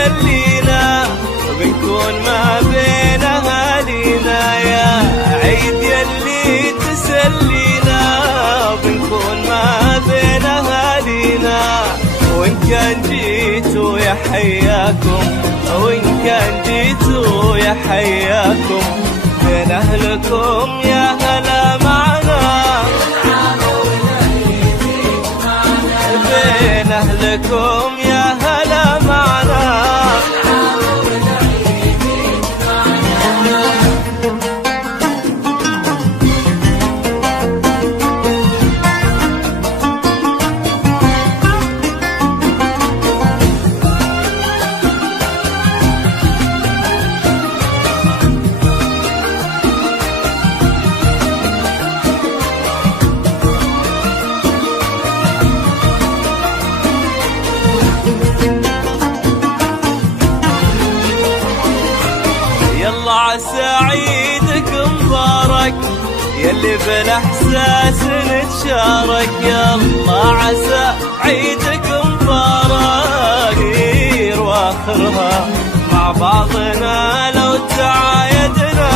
تسلينا بنكون ما بين أهالينا. يا عيد يلي تسلينا بنكون ما بين أهالينا. وإن كان جيتوا يا حياكم، وإن كان جيتوا يا حياكم، بين أهلكم يا هلا معنا، بين أهلكم يا هلا معنا. يلا عسى عيدك مبارك يلي بالاحساس نتشارك. يلا عسى عيدك مبارك خير واخرها مع بعضنا لو تعايدنا،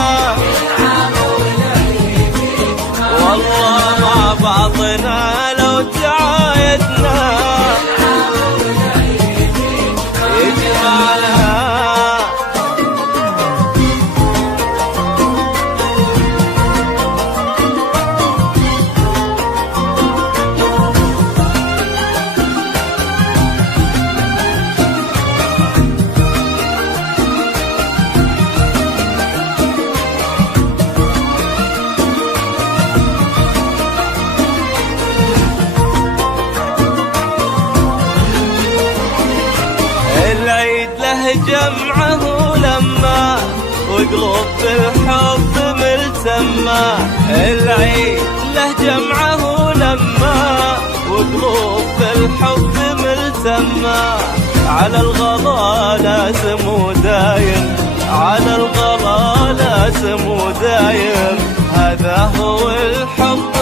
والله مع بعضنا لو تعايدنا يجمعنا. العيد له جمعه لما وقلوب بالحب ملتمة. العيد له جمعه لما وقلوب بالحب ملتمة. على الغلا لازم ودايم، على الغلا لازم ودايم، هذا هو الحب